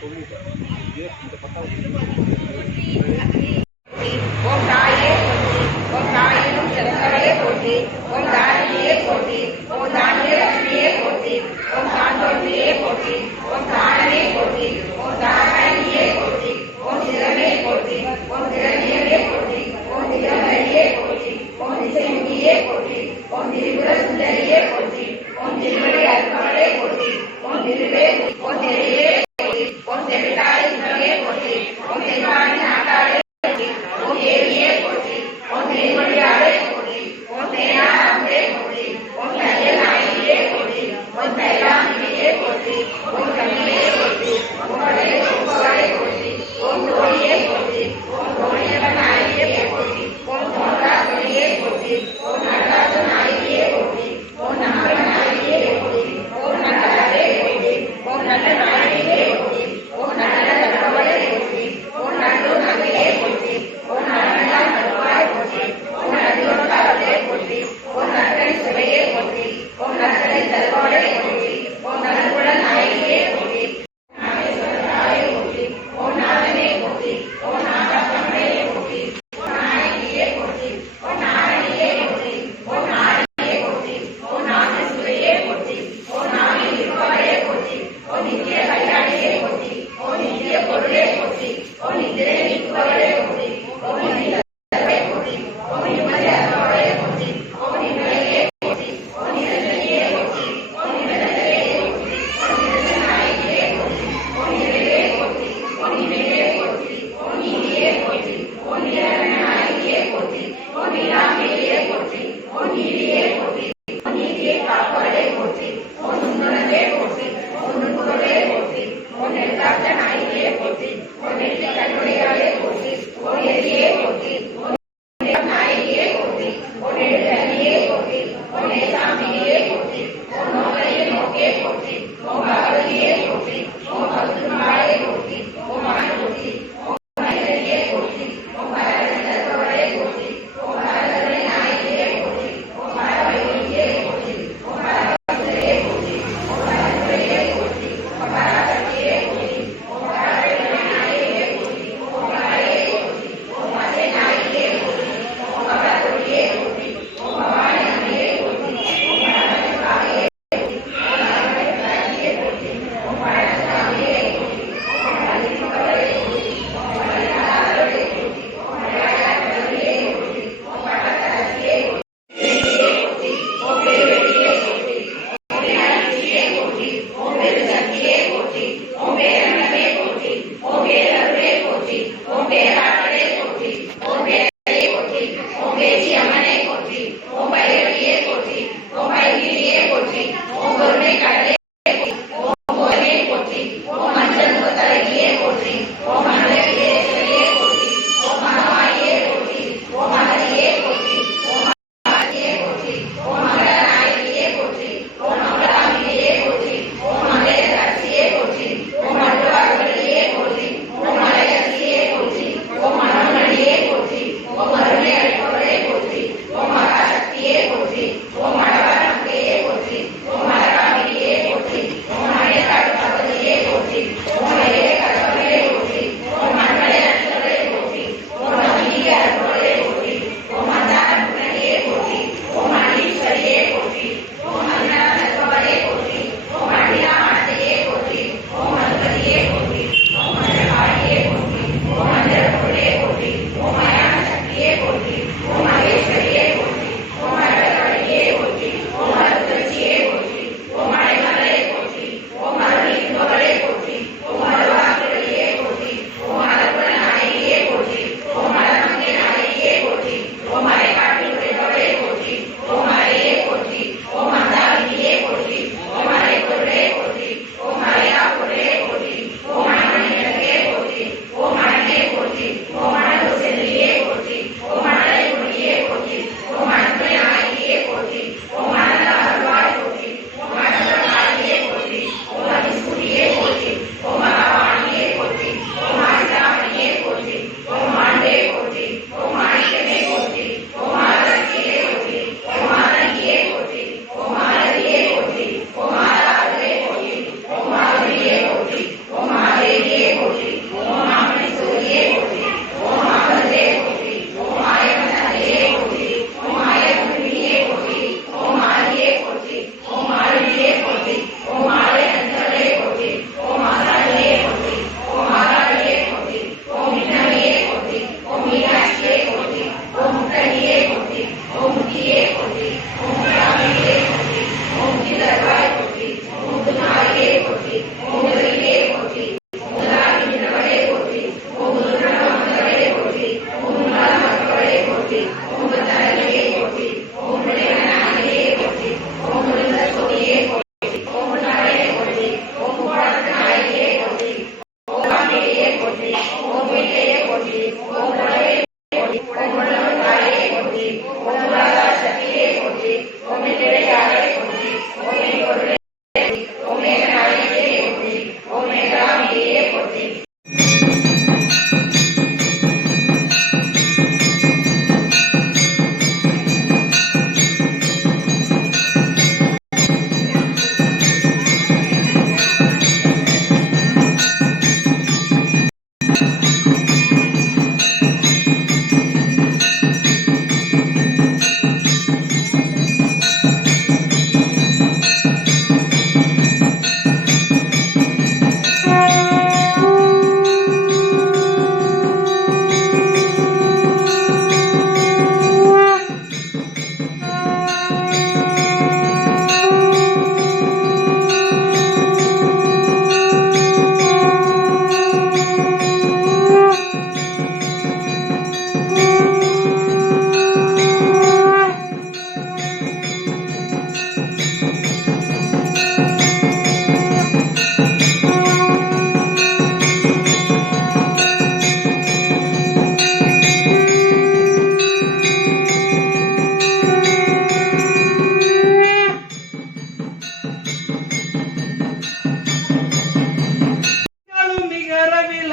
Tunggu, Pak. Dia cepat tahu.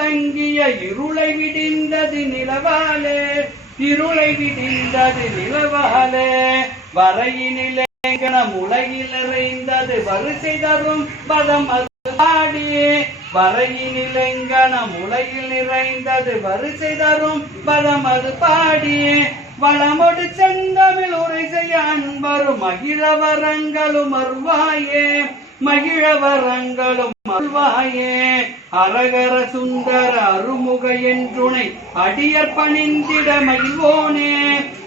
விளங்கிய இருளை விடிந்தது நிலவாலே இருளை விடிந்தது நிலவாலே. வரையினிலேங்கனம் உலகில் நிறைந்தது வரிசை தரும் பதம் அது பாடி. வரையினிலெங்கனம் உலகில் நிறைந்தது வரிசை தரும் பதம் அது பாடி. வளமொடு செந்தமிழ் உரை செய்ய அன்பரும் மகிழவரங்களும் அருவாயே. மகிழவரங்களும் அல்வாயே அரகர சுந்தர அருமுக என்றுனை அடியர் பணிந்திட மகிழ்வோனே.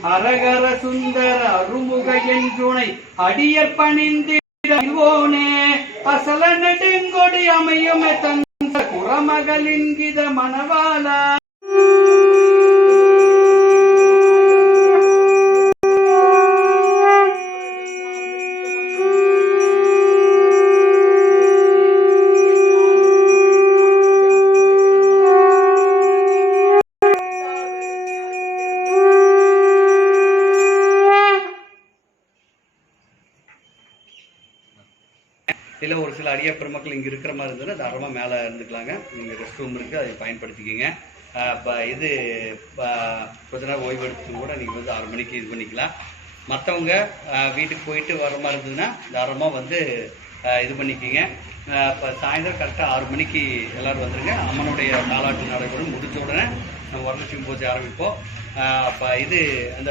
அரகர சுந்தர அருமுக என்றுனை அடியர் பணிந்திட மகிழ்வோனே. அசல நெடுங்கொடி அமையும் தந்த குறமகளின் கித மணவாளா. சில அடியா பெருமக்கள் இங்கே இருக்கிற மாதிரி இருந்ததுன்னா தாராளமாக மேலே இருந்துக்கலாங்க. இங்கே ரெஸ்ட் ரூம் இருக்குது அதை பயன்படுத்திக்கிங்க. இப்போ இது கொஞ்ச நேரம் ஓய்வு எடுத்து கூட நீங்கள் வந்து ஆறு மணிக்கு இது பண்ணிக்கலாம். மற்றவங்க வீட்டுக்கு போயிட்டு வர மாதிரி இருந்ததுன்னா தாராளமாக வந்து இது பண்ணிக்கிங்க. இப்போ சாயந்தரம் கரெக்டாக ஆறு மணிக்கு எல்லோரும் வந்துருங்க. அம்மனுடைய தாலாட்டு நடைபெறும். முடிஞ்ச உடனே நம்ம வரலட்சுமி பூஜை ஆரம்பிப்போம். அப்போ இது அந்த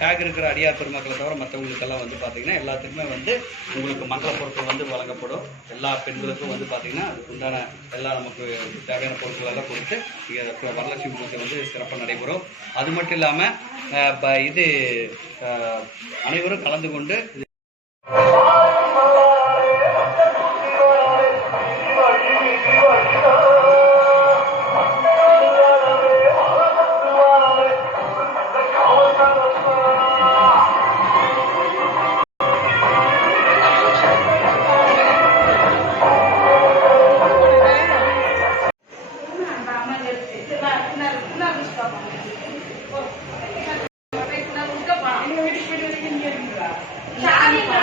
டேக் இருக்கிற அடியார் பெருமக்களை தவிர மற்றவங்களுக்கெல்லாம் வந்து பார்த்திங்கன்னா எல்லாத்துக்குமே வந்து உங்களுக்கு மங்கள பொருட்கள் வந்து வழங்கப்படும். எல்லா பெண்களுக்கும் வந்து பார்த்திங்கன்னா அதுக்கு உண்டான எல்லா நமக்கு தேவையான பொருட்கள் எல்லாம் கொடுத்து இங்கே வரலட்சுமி பூஜை வந்து சிறப்பாக நடைபெறும். அது மட்டும் இல்லாமல் இப்போ இது அனைவரும் கலந்து கொண்டு Bisa.